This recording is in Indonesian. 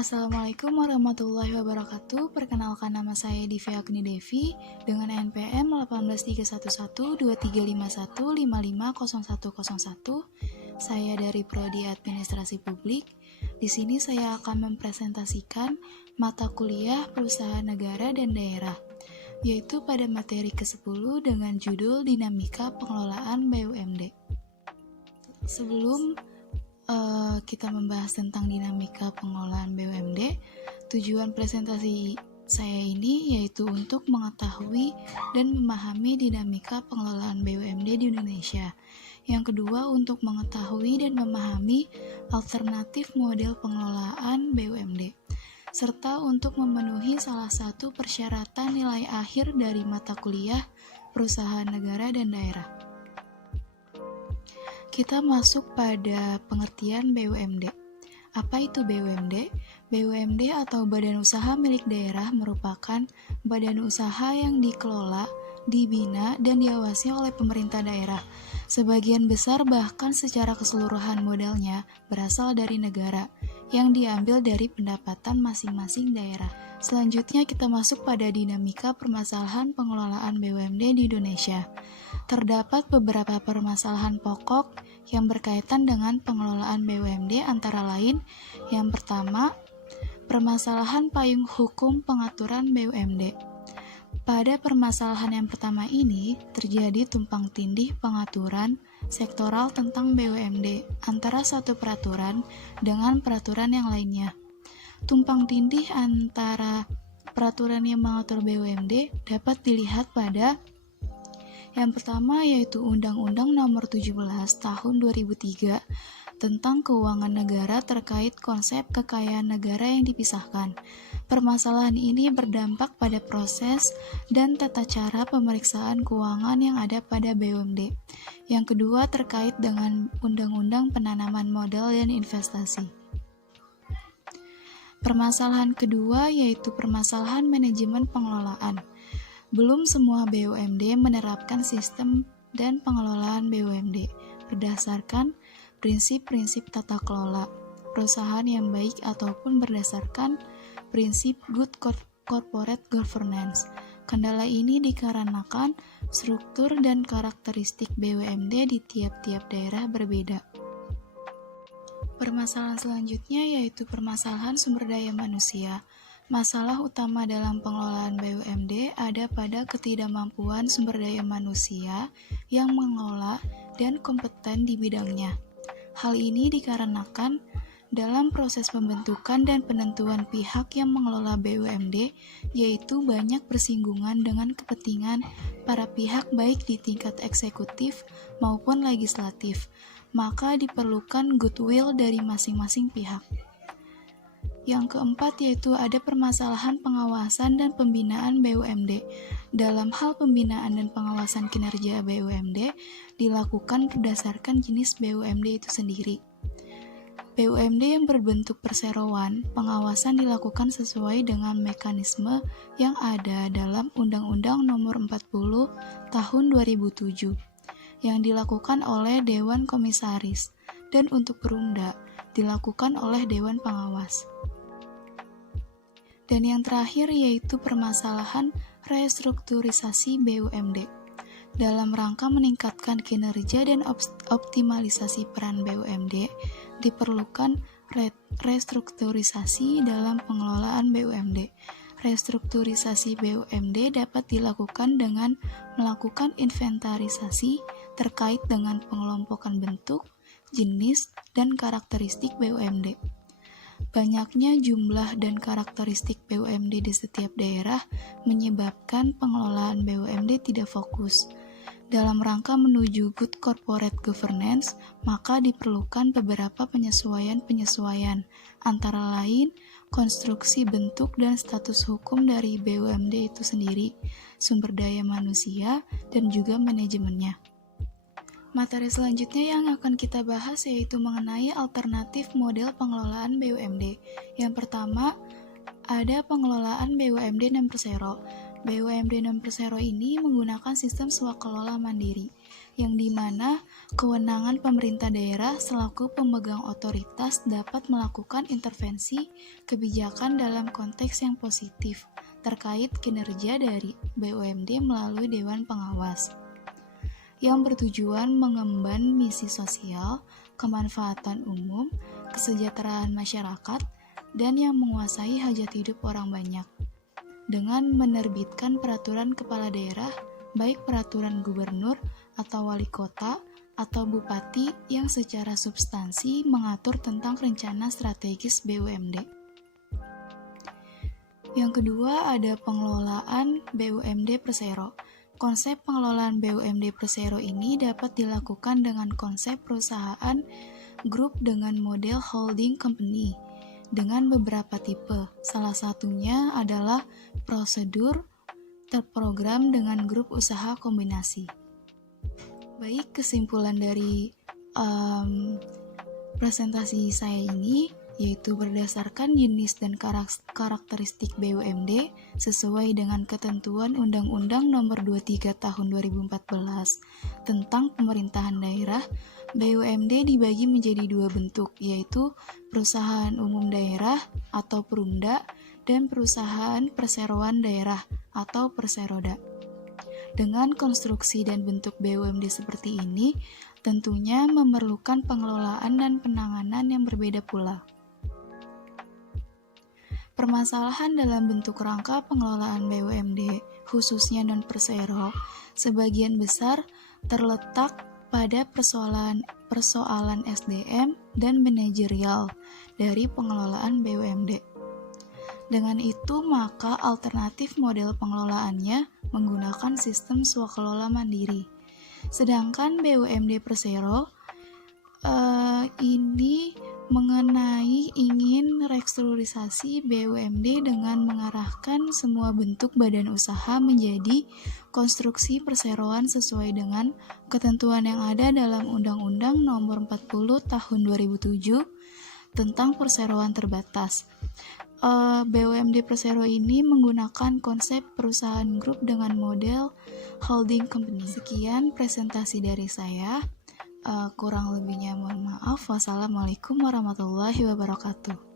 Assalamualaikum warahmatullahi wabarakatuh. Perkenalkan, nama saya Divya Agni Devi dengan NPM 183172351550101. Saya dari Prodi Administrasi Publik. Di sini saya akan mempresentasikan mata kuliah Perusahaan Negara dan Daerah, yaitu pada materi ke-10 dengan judul Dinamika Pengelolaan BUMD. Sebelum kita membahas tentang dinamika pengelolaan BUMD, tujuan presentasi saya ini yaitu untuk mengetahui dan memahami dinamika pengelolaan BUMD di Indonesia. Yang kedua, untuk mengetahui dan memahami alternatif model pengelolaan BUMD, serta untuk memenuhi salah satu persyaratan nilai akhir dari mata kuliah Perusahaan Negara dan Daerah. Kita masuk pada pengertian BUMD. Apa itu BUMD? BUMD atau Badan Usaha Milik Daerah merupakan badan usaha yang dikelola, dibina, dan diawasi oleh pemerintah daerah. Sebagian besar bahkan secara keseluruhan modalnya berasal dari negara, yang diambil dari pendapatan masing-masing daerah. Selanjutnya kita masuk pada dinamika permasalahan pengelolaan BUMD di Indonesia. Terdapat beberapa permasalahan pokok yang berkaitan dengan pengelolaan BUMD, antara lain yang pertama, permasalahan payung hukum pengaturan BUMD. Pada permasalahan yang pertama ini, terjadi tumpang tindih pengaturan sektoral tentang BUMD antara satu peraturan dengan peraturan yang lainnya. Tumpang tindih antara peraturan yang mengatur BUMD dapat dilihat pada yang pertama, yaitu Undang-Undang Nomor 17 Tahun 2003 tentang Keuangan Negara terkait konsep kekayaan negara yang dipisahkan. Permasalahan ini berdampak pada proses dan tata cara pemeriksaan keuangan yang ada pada BUMD. Yang kedua, terkait dengan Undang-Undang Penanaman Modal dan Investasi. Permasalahan kedua yaitu permasalahan manajemen pengelolaan. Belum semua BUMD menerapkan sistem dan pengelolaan BUMD berdasarkan prinsip-prinsip tata kelola perusahaan yang baik ataupun berdasarkan prinsip good corporate governance. Kendala ini dikarenakan struktur dan karakteristik BUMD di tiap-tiap daerah berbeda. Permasalahan selanjutnya yaitu permasalahan sumber daya manusia. Masalah utama dalam pengelolaan BUMD ada pada ketidakmampuan sumber daya manusia yang mengelola dan kompeten di bidangnya. Hal ini dikarenakan dalam proses pembentukan dan penentuan pihak yang mengelola BUMD, yaitu banyak bersinggungan dengan kepentingan para pihak baik di tingkat eksekutif maupun legislatif, maka diperlukan goodwill dari masing-masing pihak. Yang keempat yaitu ada permasalahan pengawasan dan pembinaan BUMD. Dalam hal pembinaan dan pengawasan kinerja BUMD dilakukan berdasarkan jenis BUMD itu sendiri. BUMD yang berbentuk perseroan, pengawasan dilakukan sesuai dengan mekanisme yang ada dalam Undang-Undang Nomor 40 Tahun 2007 yang dilakukan oleh Dewan Komisaris, dan untuk Perumda dilakukan oleh Dewan Pengawas. Dan yang terakhir yaitu permasalahan restrukturisasi BUMD. Dalam rangka meningkatkan kinerja dan optimalisasi peran BUMD, diperlukan restrukturisasi dalam pengelolaan BUMD. Restrukturisasi BUMD dapat dilakukan dengan melakukan inventarisasi terkait dengan pengelompokan bentuk, jenis, dan karakteristik BUMD. Banyaknya jumlah dan karakteristik BUMD di setiap daerah menyebabkan pengelolaan BUMD tidak fokus. Dalam rangka menuju good corporate governance, maka diperlukan beberapa penyesuaian, antara lain konstruksi bentuk dan status hukum dari BUMD itu sendiri, sumber daya manusia, dan juga manajemennya. Materi selanjutnya yang akan kita bahas yaitu mengenai alternatif model pengelolaan BUMD. Yang pertama, ada pengelolaan BUMD non persero. BUMD non persero ini menggunakan sistem swakelola mandiri. yang dimana kewenangan pemerintah daerah selaku pemegang otoritas dapat melakukan intervensi kebijakan dalam konteks yang positif terkait kinerja dari BUMD melalui Dewan Pengawas, yang bertujuan mengemban misi sosial, kemanfaatan umum, kesejahteraan masyarakat, dan yang menguasai hajat hidup orang banyak, dengan menerbitkan peraturan kepala daerah, baik peraturan gubernur atau wali kota atau bupati yang secara substansi mengatur tentang rencana strategis BUMD. Yang kedua ada pengelolaan BUMD Persero. Konsep pengelolaan BUMD Persero ini dapat dilakukan dengan konsep perusahaan grup dengan model holding company dengan beberapa tipe. Salah satunya adalah prosedur terprogram dengan grup usaha kombinasi. Baik, kesimpulan dari presentasi saya ini yaitu berdasarkan jenis dan karakteristik BUMD sesuai dengan ketentuan Undang-Undang Nomor 23 Tahun 2014 tentang pemerintahan daerah, BUMD dibagi menjadi dua bentuk, yaitu perusahaan umum daerah atau Perumda dan perusahaan perseroan daerah atau Perseroda. Dengan konstruksi dan bentuk BUMD seperti ini, tentunya memerlukan pengelolaan dan penanganan yang berbeda pula. Permasalahan dalam bentuk rangka pengelolaan BUMD, khususnya non-persero, sebagian besar terletak pada persoalan SDM dan manajerial dari pengelolaan BUMD. Dengan itu, maka alternatif model pengelolaannya menggunakan sistem swakelola mandiri. Sedangkan BUMD Persero ini mengenai ingin restrukturisasi BUMD dengan mengarahkan semua bentuk badan usaha menjadi konstruksi perseroan sesuai dengan ketentuan yang ada dalam Undang-Undang Nomor 40 Tahun 2007 tentang perseroan terbatas. BUMD Persero ini menggunakan konsep perusahaan grup dengan model holding company. Sekian presentasi dari saya. Kurang lebihnya mohon maaf. Wassalamualaikum warahmatullahi wabarakatuh.